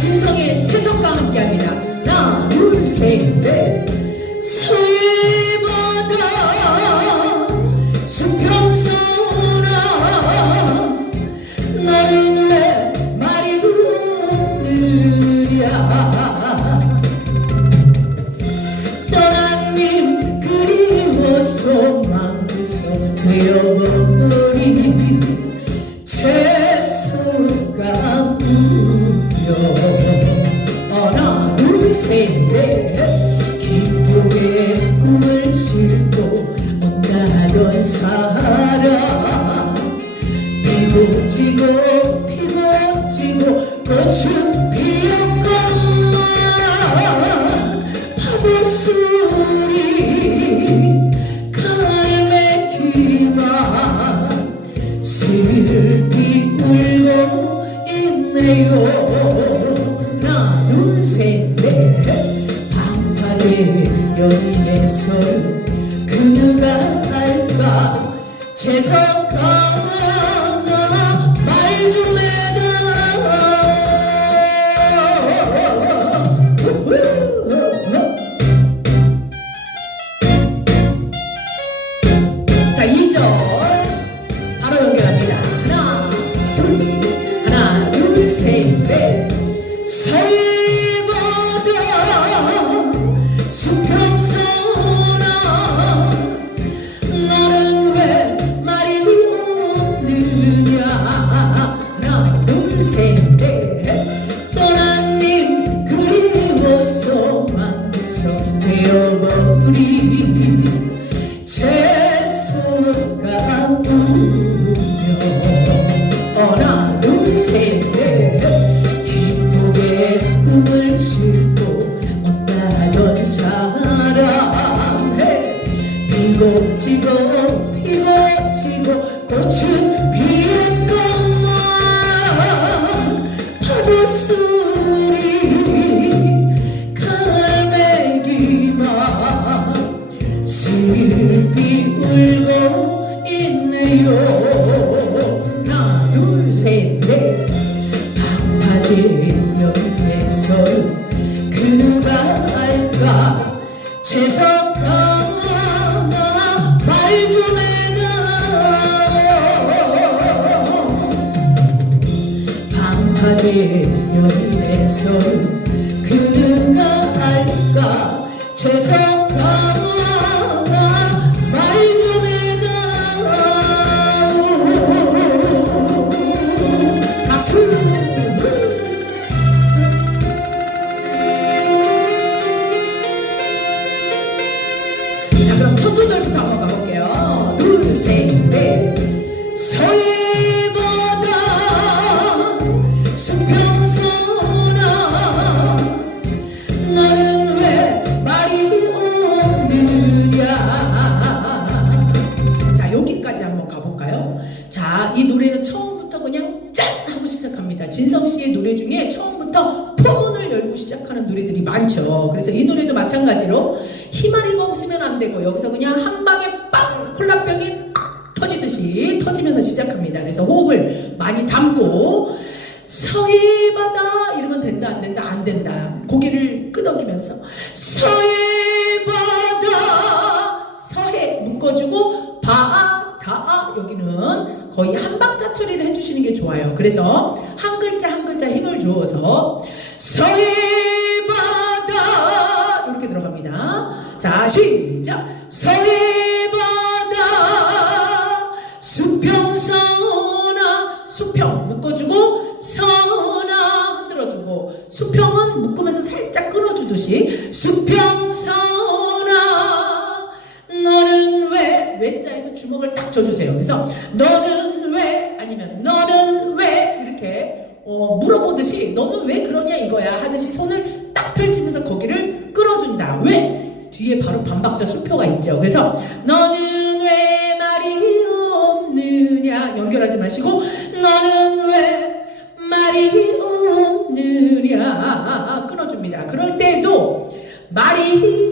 진성의 최성과 함께합니다. 하나, 둘, 셋, 넷. 서해 둘 희마리가 없으면 안 되고 여기서 그냥 한 방에 빵! 콜라병이 팍 터지듯이 터지면서 시작합니다. 그래서 호흡을 많이 담고 서해바다 이러면 된다 안 된다? 안 된다. 고개를 끄덕이면서 서해바다! 서해 묶어주고 바다 여기는 거의 한 박자 처리를 해주시는 게 좋아요. 그래서 한 글자 한 글자 힘을 주어서 서해 자 시작 서해바다 수평선아 수평 묶어주고 선아 흔들어주고 수평은 묶으면서 살짝 끊어주듯이 수평선아 너는 왜 외자에서 주먹을 딱 줘주세요. 그래서 너는 왜 아니면 너는 왜 이렇게 어, 물어보듯이 너는 왜 그러냐 이거야 하듯이 손을 딱 펼치면서 거기를 끌어준다. 왜? 뒤에 바로 반박자 수표가 있죠. 그래서 너는 왜 말이 없느냐 연결하지 마시고 너는 왜 말이 없느냐 끊어줍니다. 그럴 때도 말이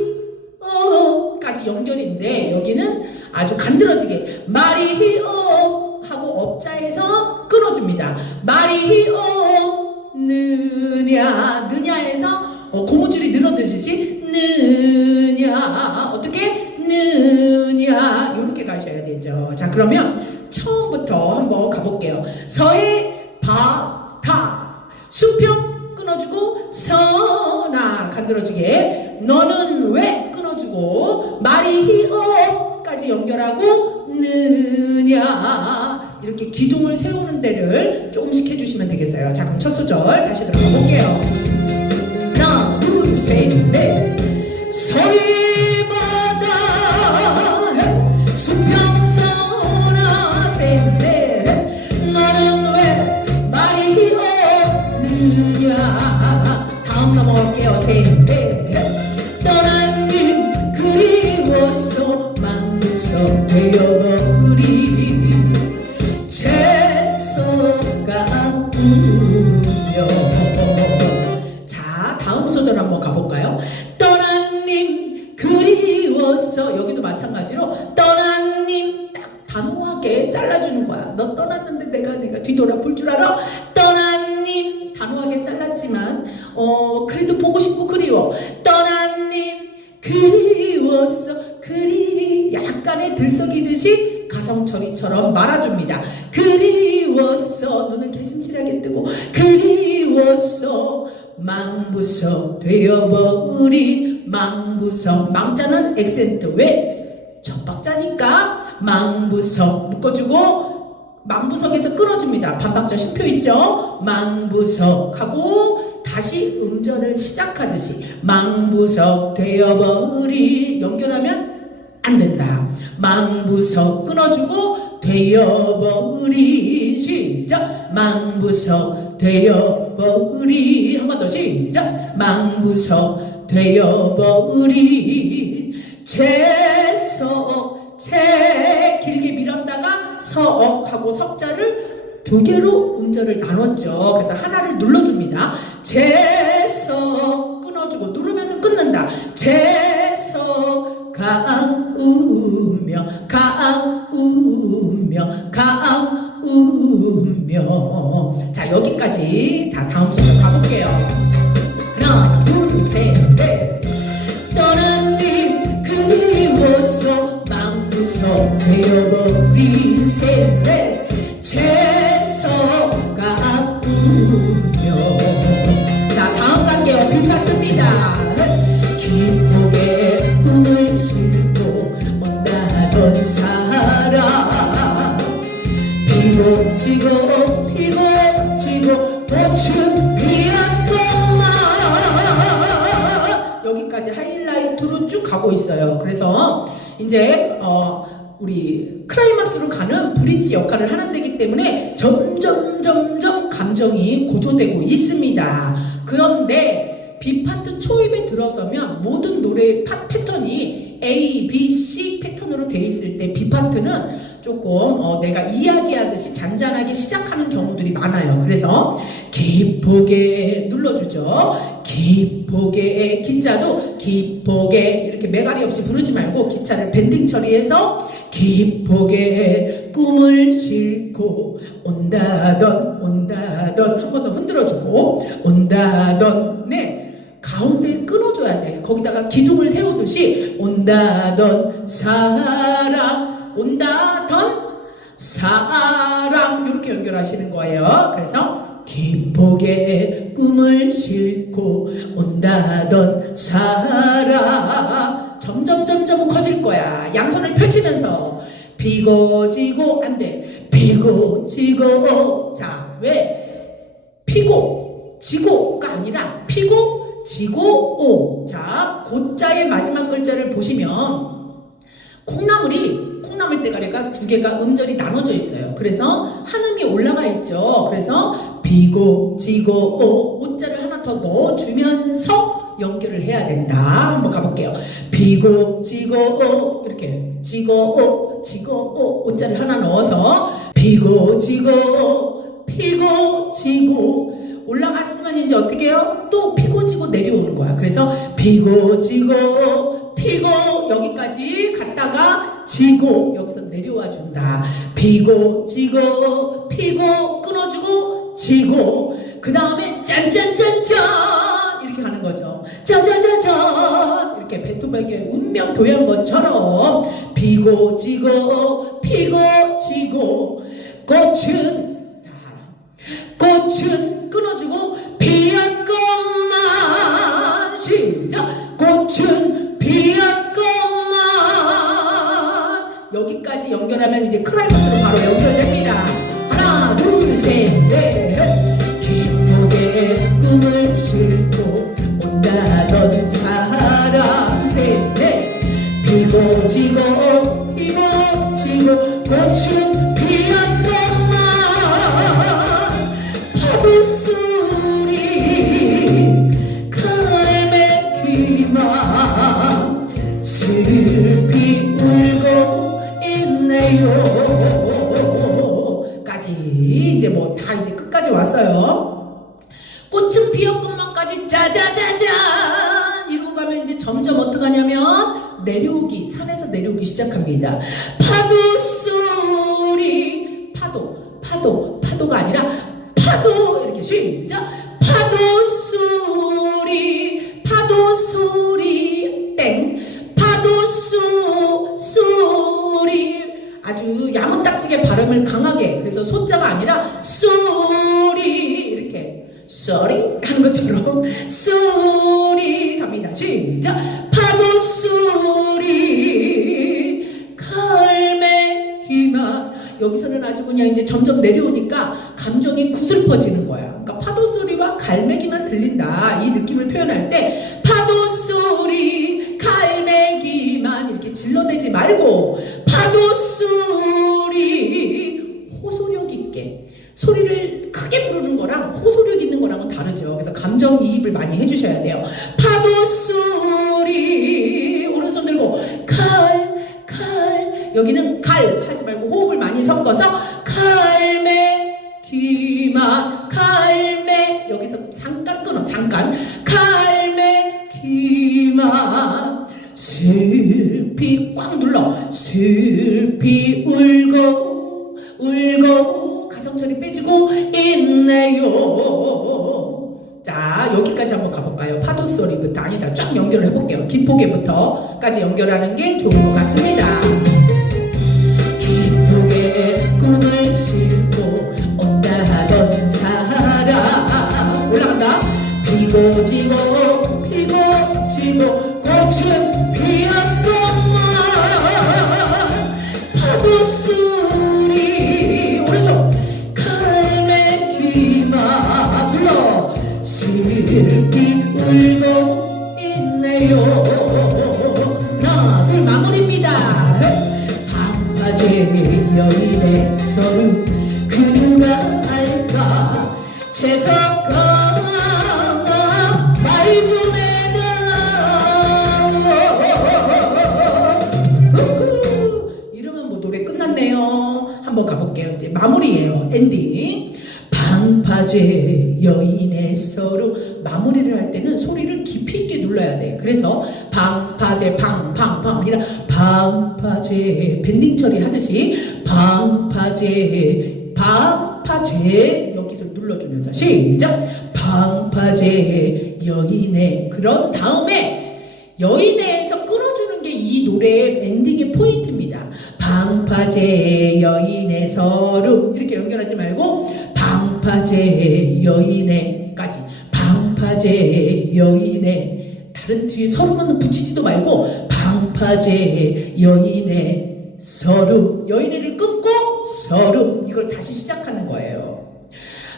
어까지 연결인데 여기는 아주 간드러지게 말이 어 하고 업자에서 끊어줍니다. 말이 없느냐 느냐 느냐에서 어, 고무줄이 늘어듯이 되죠. 자 그러면 처음부터 한번 가볼게요. 서해 바 다 수평 끊어주고 선아 간들어주게 너는 왜 끊어주고 말이 히어까지 연결하고 느냐 이렇게 기둥을 세우는 데를 조금씩 해주시면 되겠어요. 자 그럼 첫 소절 다시 들어가 볼게요. 하나 둘 셋 넷 서해 줄 알아 떠난 님 단호하게 잘랐지만 어 그래도 보고 싶고 그리워. 떠난 님 그리워서 그리. 약간의 들썩이듯이 가성처리처럼 말아줍니다. 그리워서 눈을 개심실하게 뜨고 그리워서 망부석 되어버린 망부석 망자는 액센트. 왜? 첫 박자니까. 망부석 묶어주고 망부석에서 끊어줍니다. 반박자 10표 있죠? 망부석 하고 다시 음절을 시작하듯이 망부석 되어버리. 연결하면 안 된다. 망부석 끊어주고 되어버리. 시작. 망부석 되어버리. 한 번 더 시작. 망부석 되어버리. 채석 채 길게 밀었다가 석 하고 석자를 두 개로 음절을 나눴죠. 그래서 하나를 눌러줍니다. 재석 끊어주고 누르면서 끊는다. 재 이제 어 우리 크라이마스로 가는 브릿지 역할을 하는 데기 때문에 점점 점점 감정이 고조되고 있습니다. 그런데 B 파트 초입에 들어서면 모든 노래의 파, 패턴이 A, B, C 패턴으로 돼 있을 때 B 파트는 조금 어, 내가 이야기하듯이 잔잔하게 시작하는 경우들이 많아요. 그래서 기쁘게 눌러주죠. 기쁘게 기자도 기쁘게 이렇게 매가리 없이 부르지 말고 기차를 밴딩 처리해서 기쁘게 꿈을 싣고 온다던 온다던 한 번 더 흔들어주고 온다던 네 가운데 끊어줘야 돼. 거기다가 기둥을 세우듯이 온다던 사람, 온다던 사람 이렇게 연결하시는 거예요. 그래서 기쁘게 꿈을 싣고 온다던 사람 점점 점점 커질 거야. 양손을 펼치면서 피고 지고 안 돼. 피고 지고 자 왜? 피고 지고가 아니라 피고 지고 오. 자, 고자의 마지막 글자를 보시면 콩나물이 콩나물 대가리가 두 개가 음절이 나눠져 있어요. 그래서 한 음이 올라가 있죠. 그래서 비고 지고 오 오자를 하나 더 넣어주면서 연결을 해야 된다. 한번 가볼게요. 비고 지고 오 이렇게 지고 오 지고 오 오자를 하나 넣어서 비고 지고 오 피고 지고 올라갔으면 이제 어떻게 해요? 또 피고 지고 내려오는 거야. 그래서 피고 지고 피고 여기까지 갔다가 지고 여기서 내려와 준다. 피고 지고 피고 끊어주고 지고. 그 다음에 짠짠짠짠! 이렇게 가는 거죠. 짜자자잔 이렇게 베토벤의 운명 교회한 것처럼 피고 지고 피고 지고. 꽃은 꽃은 연결하면 이제 클라이막스로 바로 연결됩니다. 하나 둘 셋 넷 기쁘게 꿈을 싣고 온다던 사람. 셋 넷. 피고 지고 피고 지고 꽃은 슬피 울 왔어요. 꽃은 피었건만까지 짜자자잔. 이러고 가면 이제 점점 어떡하냐면 내려오기 산에서 내려오기 시작합니다. 파도 소리. 파도 파도 파도가 아니라 파도. 이렇게 시작. 파도 소리 파도 소리. 땡. 파도 소 소리. 아주 야무딱지게 발음을 강하게. 그래서 소자가 아니라 소리 sorry 한 것처럼 소리 갑니다. 시작. 파도 소리 갈매기만 여기서는 아주 그냥 이제 점점 내려오니까 감정이 구슬퍼지는 거야. 그러니까 파도 소리와 갈매기만 들린다. 이 느낌을 표현할 때 파도 소리. 오른손 들고 칼, 칼. 여기는 칼. 하지 말고 호흡을 많이 섞어서 칼매 기마 칼매. 여기서 잠깐 끊어 잠깐. 칼매 기마. 슬피 꽉 눌러. 슬피 울고 울고. 가성처리 빼지고 있네요. 자 여기까지 한번 가볼까요? 파도 아니다 쫙 연결을 해볼게요. 기포개부터까지 연결하는 게 좋은 것 같습니다 그래서 방파제 방방방 아니라 방파제 밴딩 처리 하듯이 방파제 방파제 여기서 눌러주면서 시작 방파제 여인의 그런 다음에 여인의에서 끌어주는 게 이 노래의 엔딩의 포인트입니다. 방파제 여인의 서름 이렇게 연결하지 말고 방파제 여인의까지 방파제 여인의 다른 뒤에 서름은 붙이지도 말고 방파제 여인의 서름 여인의를 끊고 서름 이걸 다시 시작하는 거예요.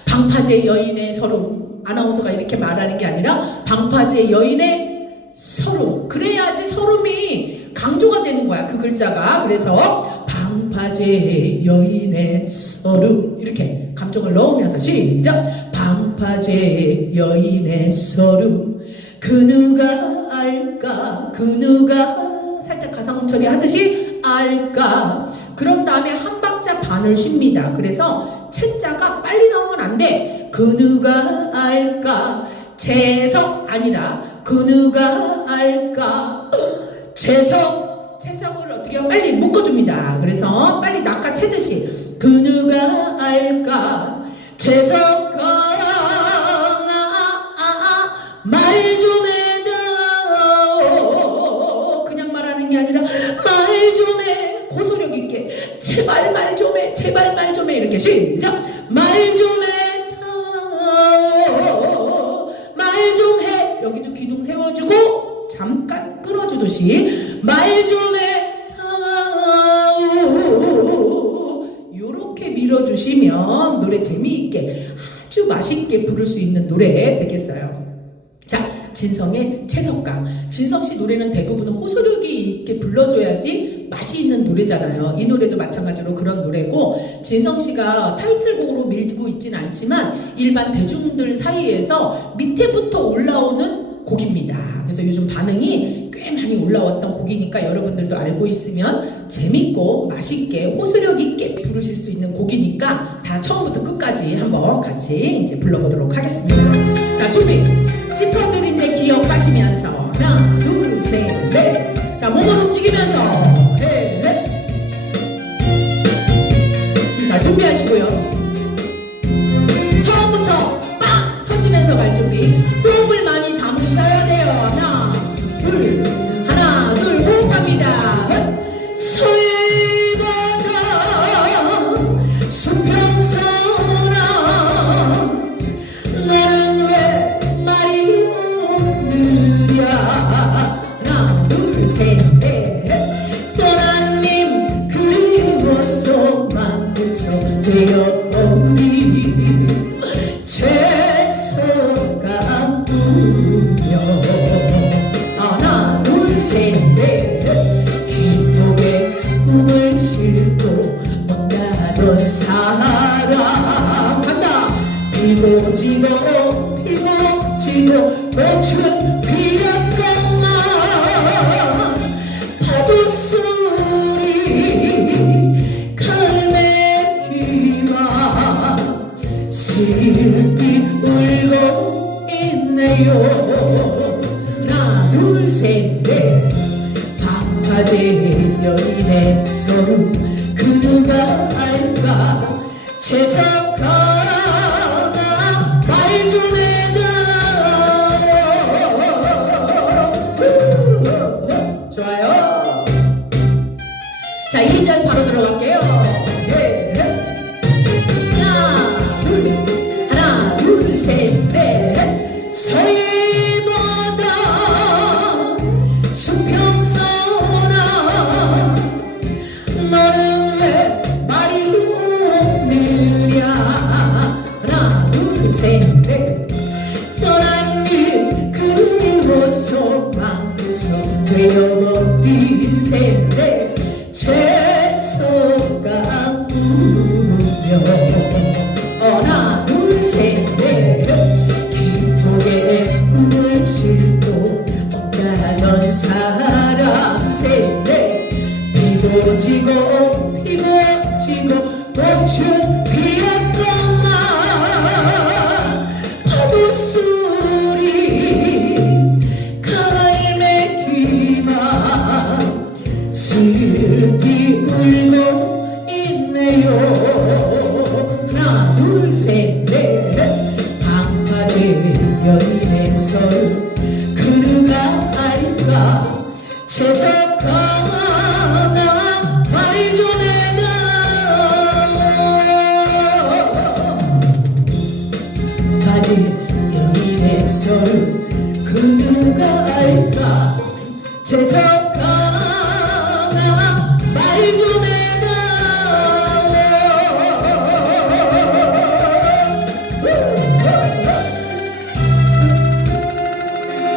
방파제 여인의 서름 아나운서가 이렇게 말하는 게 아니라 방파제 여인의 서름. 그래야지 서름이 강조가 되는 거야 그 글자가. 그래서 방파제 여인의 서름. 이렇게 감정을 넣으면서 시작. 방파제 여인의 서름 그 누가 알까? 그 누가 살짝 가상 처리 하듯이 알까? 그런 다음에 한 박자 반을 쉽니다. 그래서 채자가 빨리 나오면 안 돼 그 누가 알까? 채석 아니라 그 누가 알까? 채석. 채석을 어떻게 해요? 빨리 묶어줍니다. 그래서 빨리 낚아채듯이 그 누가 알까? 채석 게 아니라 말 좀 해. 고소력 있게. 제발 말 좀 해. 제발 말 좀 해. 이렇게 시작. 말 좀 해. 말 좀 해. 여기도 기둥 세워주고 잠깐 끌어주듯이 말 좀 해. 이렇게 밀어주시면 노래 재미있게 아주 맛있게 부를 수 있는 노래 되겠어요. 자, 진성의 채석강. 진성 씨 노래는 대부분 호소력이 있게 불러줘야지 맛이 있는 노래잖아요. 이 노래도 마찬가지로 그런 노래고, 진성 씨가 타이틀곡으로 밀고 있진 않지만, 일반 대중들 사이에서 밑에부터 올라오는 곡입니다. 그래서 요즘 반응이 꽤 많이 올라왔던 곡이니까 여러분들도 알고 있으면 재밌고 맛있게 호소력 있게 부르실 수 있는 곡이니까 다 처음부터 끝까지 한번 같이 이제 불러보도록 하겠습니다. 자, 준비. 짚어드린 데 기억하시면서 하나, 둘, 셋, 넷. 자, 몸을 움직이면서 해, 넷. 자, 준비하시고요. 처음부터 빵 터지면서 갈 준비. 호 지고 피고 지고 꽃은 되어버린 셋넷 채석강 우며 하나 둘셋넷 기쁘게 꿈을 싣고 온다던 사람 셋넷 피고 지고